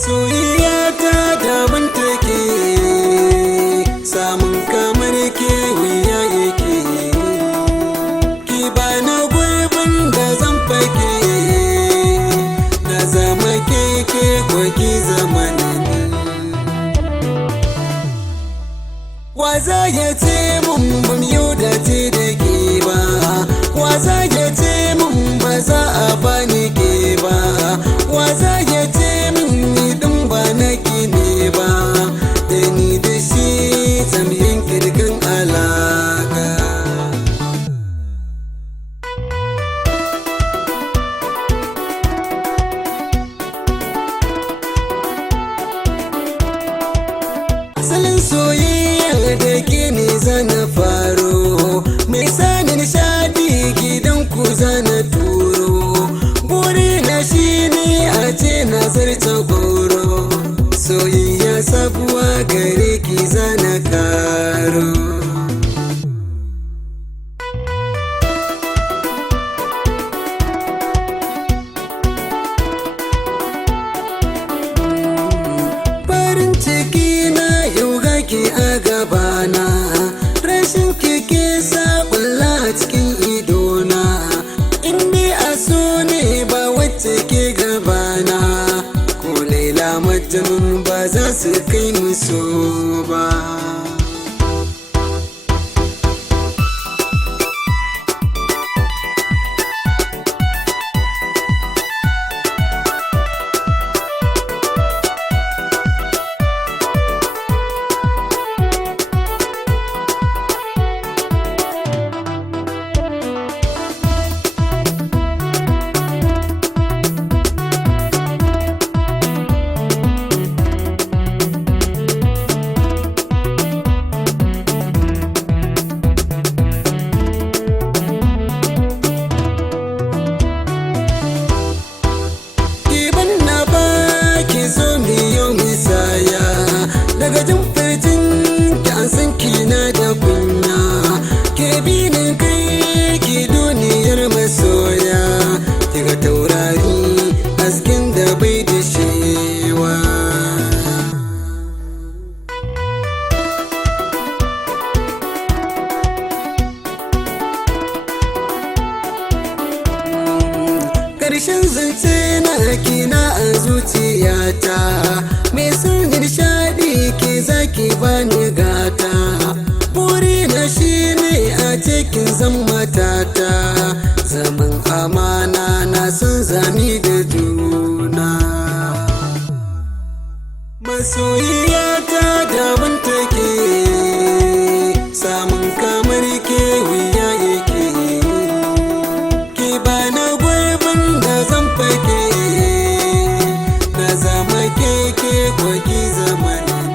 Masoyiya ta daban take, samun kamar ke wuya yake. Ki bani gurbin da zan fake, na zama keke ko ki zama ni. Wa za ya ce mun ban yau da ce da ke ba, wa za ya ce mun ba za a bani ke ba, wa za ya ce min ni din ba na ki ne ba, da ni da shi zamiyin kirkin alaka. Asalin soyayya da ke ne zana faro, mai sani nishadi gidan ku zana turo. Buri na shi ne a ce na zarta goro, soyayya sabuwa gare ki zana karo. Farin ciki na yau gaki a gabana, rashin keke sa ƙulla a cikin idona. Inda a so ne ba wacce ke gabana, ko Laila Majnun ba za su kai musu ba. Daga jin farcin ki an san kina da kunya, ke binin kai ki duniyar masoya. Daga taurari hasken da bai da shewa. Ƙarshen zance na kina a zuciyata, mai son nishadi ke zaki bani gata. Buri na shi ne a cikin zan matata, zaman amana na son zami da juna. Masoyiya ta daban take, samun kamar ke wuya yake. Ki bani gurbin da zan fake, na zama keke ko ki zama ni.